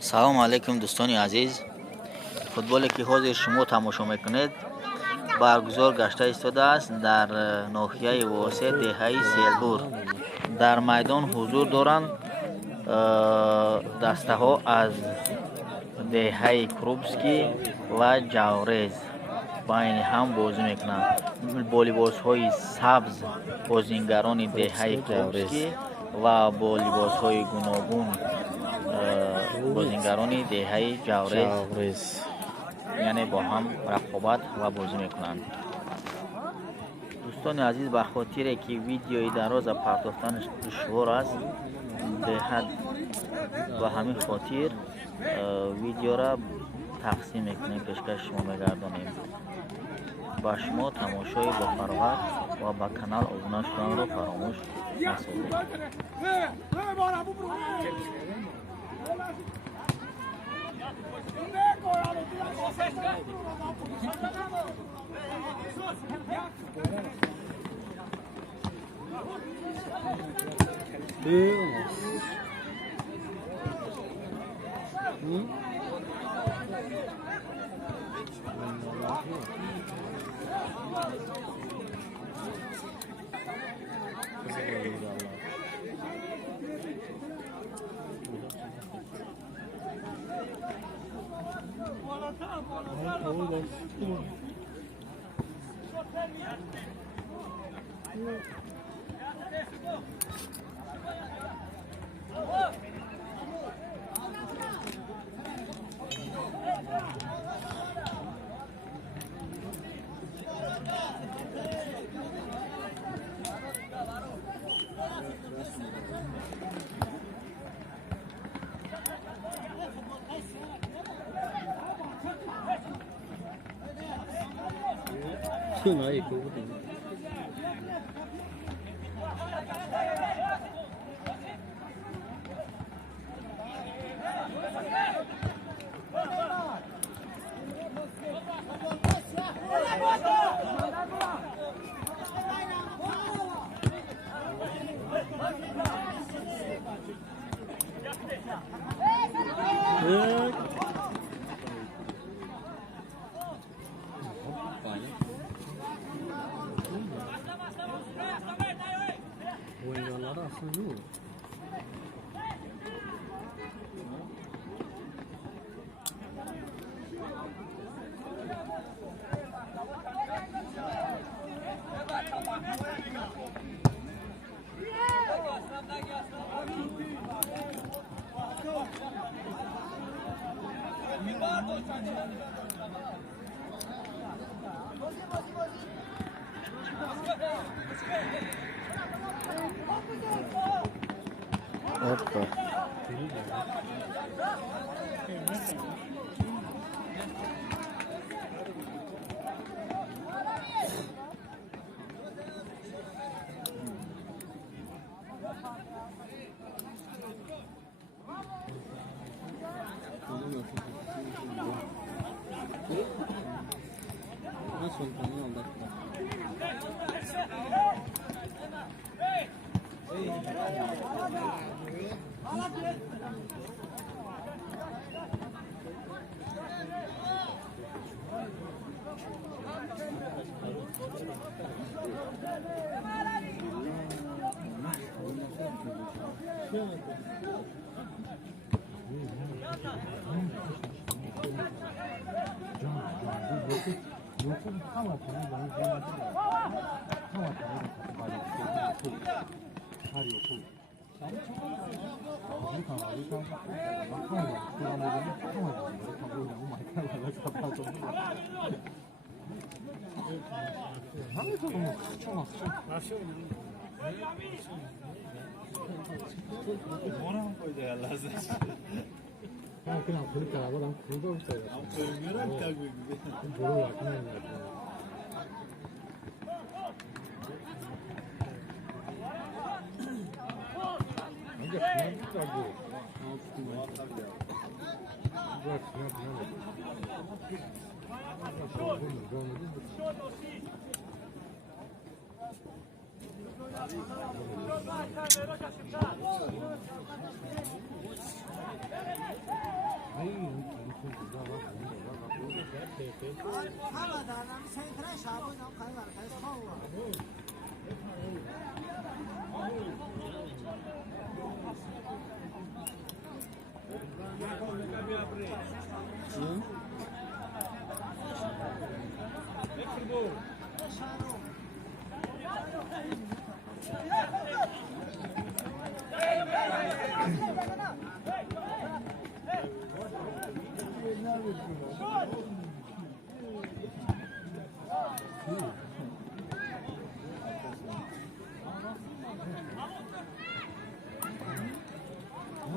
салом алейкум дӯстони азиз. Футболе ки ҳозир шумо тамошо мекунед баргузор гашта истодааст дар ноҳияи восеъ деҳаи Селбур. дар майдон ҳузур доранд дастаҳо аз деҳаи Крупский ва Ҷаврез байни ҳам бозӣ мекунанд. Бо либосҳои сабз бозингарони деҳаи Крупский ва бо либосҳои гуногун бозингарони деҳаи Ҷаврез яъне бо ҳам рақобат ва бозӣ мекунанд. дӯстони азиз, ба хотире ки видеои дароза партофтанаш душвор аст, беҳад ба ҳамин хотир видеора тақсим мекунем, пешкаш шумо мегардонем. ба шумо тамошои бофароғат ва ба канал обуна шуданро фаромӯш насозед. nói gì cũng có thể oyuncular aslında yok. Опа. Nasıl tanıyor Allah? 그냥 보니까 나보다 굵어 있어요. 뭐로 왔구나. 이게 그냥 짜고. 그냥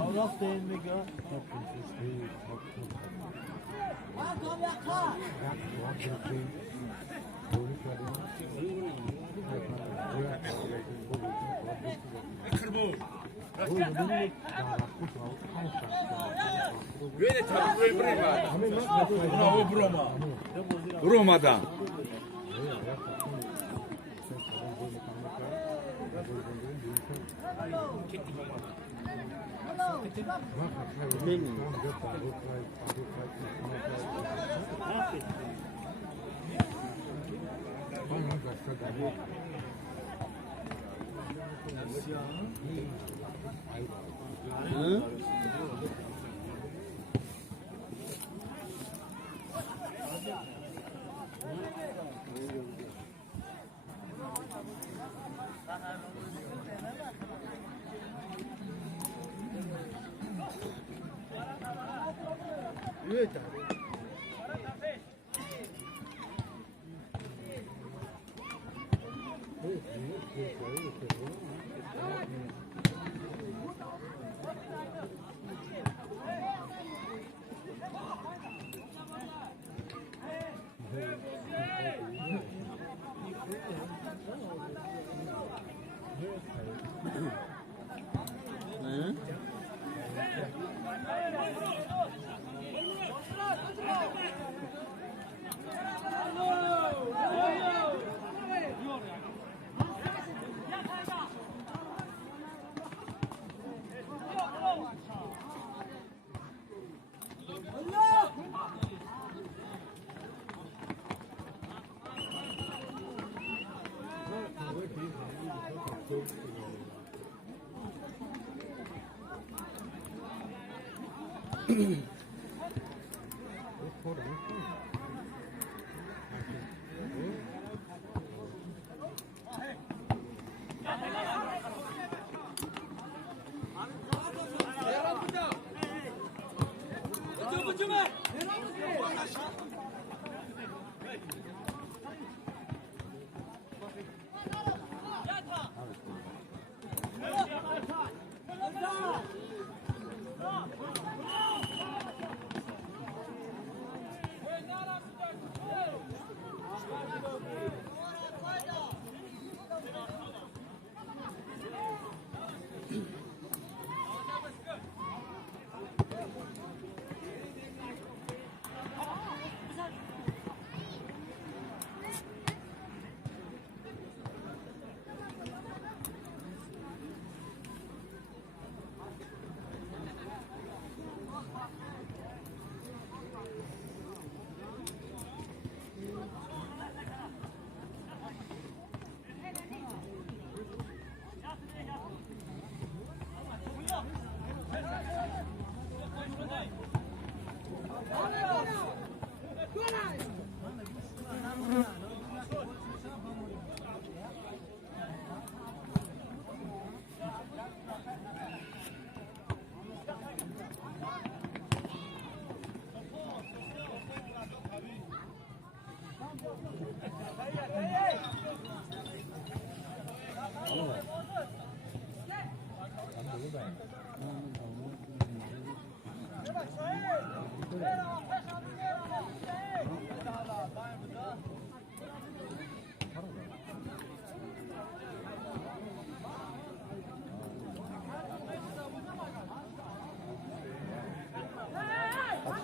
Avrat değil mi ya? Roma'da.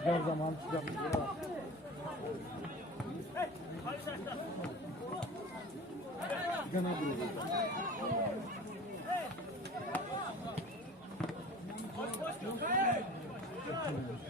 Her zaman sıcak. Gana duruyor. ederim.